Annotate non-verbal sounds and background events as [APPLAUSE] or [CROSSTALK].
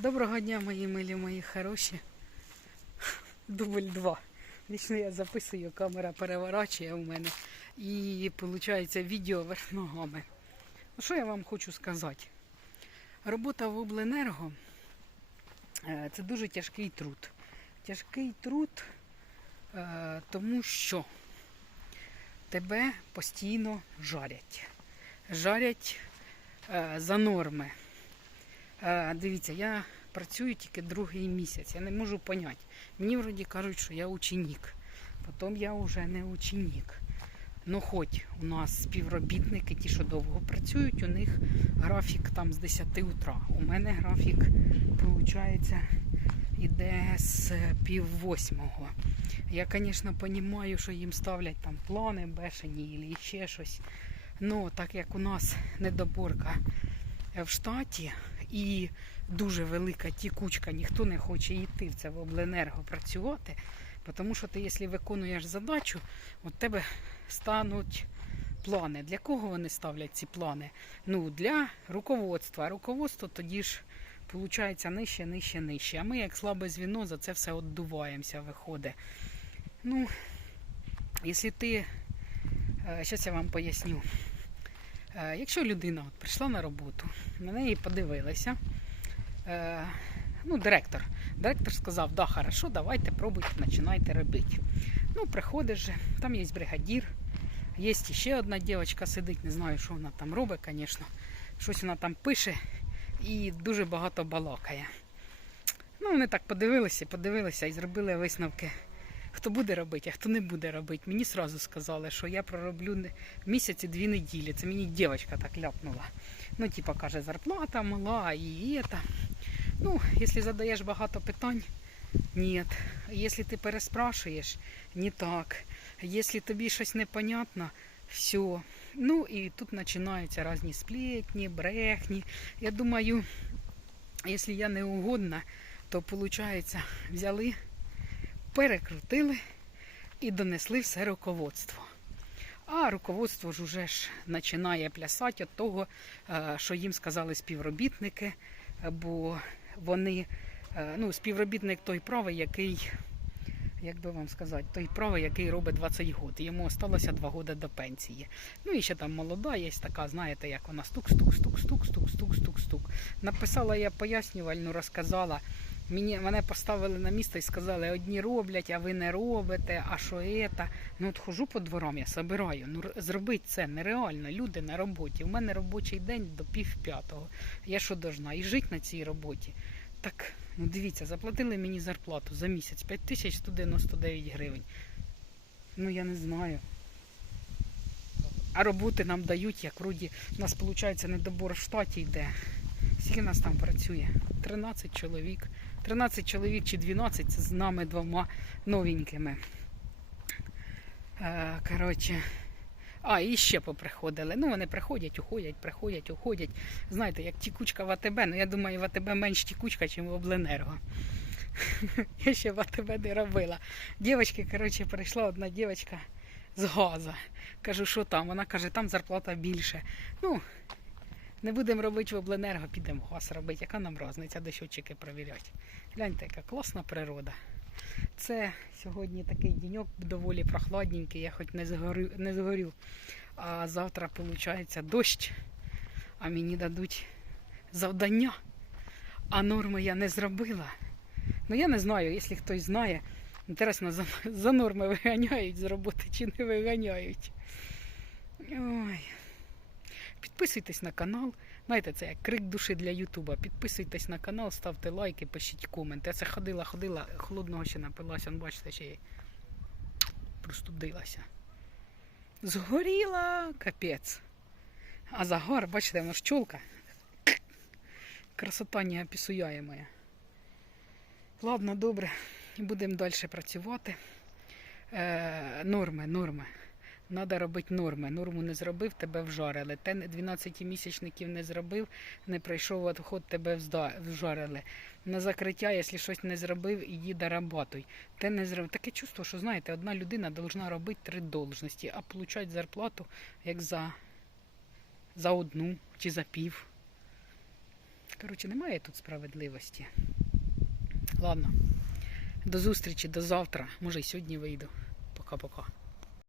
Доброго дня, мої милі, мої хороші. Дубль 2. Вічно я записую, камера переворачує у мене. І виходить відео верх ногами. Ну, Що я вам хочу сказати? Робота в обленерго е, це дуже тяжкий труд. Тяжкий труд, е, тому що тебе постійно жарять. Жарять е, за норми. Е, Дивіться, я працюю тільки другий місяць. Я не можу поняти. Мені вроді кажуть, що я ученик. Потім я вже не ученик. Ну, хоч у нас співробітники, ті, що довго працюють, у них графік там з 10 утра. У мене графік, виходить, іде з пів восьмого. Я, звісно, розумію, що їм ставлять там плани бешені або ще щось. Ну, так як у нас недоборка в штаті і дуже велика тікучка, ніхто не хоче йти в це в обленерго працювати, тому що ти, якщо виконуєш задачу, от тебе стануть плани. Для кого вони ставлять ці плани? Ну, для руководства. Руководство тоді ж виходить нижче, нижче, нижче. А ми, як слабе звіно, за це все віддуваємося, виходить. Ну, якщо ти, зараз я вам поясню. Е, Якщо людина от прийшла на роботу, на неї подивилися, е, ну, директор. Директор сказав, да, хорошо, давайте пробуйте, починайте робити. Ну, приходиш там є бригадір, є ще одна дівчинка сидить, не знаю, що вона там робить, звісно. Щось вона там пише і дуже багато балакає. Ну, вони так подивилися, подивилися і зробили висновки. Хто буде робити, а хто не буде робити. Мені сразу сказали, що я пророблю не- місяць і дві неділі. Це мені дівчинка так ляпнула. Ну, типа, каже, зарплата мала і це. Ну, якщо задаєш багато питань, ні. Якщо ти переспрашуєш, не так. Якщо тобі щось непонятно, все. Ну і тут починаються різні сплетні, брехні. Я думаю, якщо я не угодна, то виходить, взяли перекрутили і донесли все руководство. А руководство ж уже ж починає плясати від того, е, що їм сказали співробітники, бо вони, е, ну, співробітник той правий, який, як би вам сказати, той правий, який робить 20 років. Йому залишилося 2 роки до пенсії. Ну і ще там молода, є така, знаєте, як вона стук-стук-стук-стук-стук-стук-стук-стук. Написала я пояснювальну, розказала. Мені, мене поставили на місце і сказали, одні роблять, а ви не робите, а що це. Ну от хожу по дворам, я собираю. Ну зробити це нереально. Люди на роботі. У мене робочий день до пів п'ятого. Я що должна? І жити на цій роботі. Так, ну дивіться, заплатили мені зарплату за місяць 5199 гривень. Ну я не знаю. А роботи нам дають, як вроді, у нас виходить недобор в штаті йде. Скільки нас там працює? 13 чоловік. 13 чоловік чи 12 з нами двома новенькими. Е, коротше. А, і ще поприходили. Ну, вони приходять, уходять, приходять, уходять. Знаєте, як тікучка в АТБ, ну я думаю, в АТБ менш тікучка, ніж в Обленерго. [LAUGHS] Я ще в АТБ не робила. Дівочки, коротше, прийшла одна дівчинка з газа. Кажу, що там? Вона каже, там зарплата більше. Ну, не будемо робити в обленерго, підемо газ робити. Яка нам різниця, де щотчики перевіряти. Гляньте, яка класна природа. Це сьогодні такий деньок доволі прохладненький, я хоч не згорю, не згорю. А завтра, виходить, дощ, а мені дадуть завдання. А норми я не зробила. Ну я не знаю, якщо хтось знає. Інтересно, за, за норми виганяють з роботи чи не виганяють. Ой. Підписуйтесь на канал. Знаєте, це як крик душі для Ютуба. Підписуйтесь на канал, ставте лайки, пишіть коменти. Я це ходила, ходила, холодного ще напилася, бачите, ще простудилася. Згоріла капець. А загар, бачите, воно ж чолка. Красота неописуяєма. Ладно, добре, будемо далі працювати. Е, норми, норми. Треба робити норми. Норму не зробив, тебе вжарили. Те 12-місячників не зробив, не пройшов відход, тебе вжарили. На закриття, якщо щось не зробив, іди дорабатуй. Те не зробив. Таке чувство, що знаєте, одна людина повинна робити три должності, а отримати зарплату як за, за одну чи за пів. Коротше, немає тут справедливості. Ладно. До зустрічі, до завтра. Може, й сьогодні вийду. Пока-пока.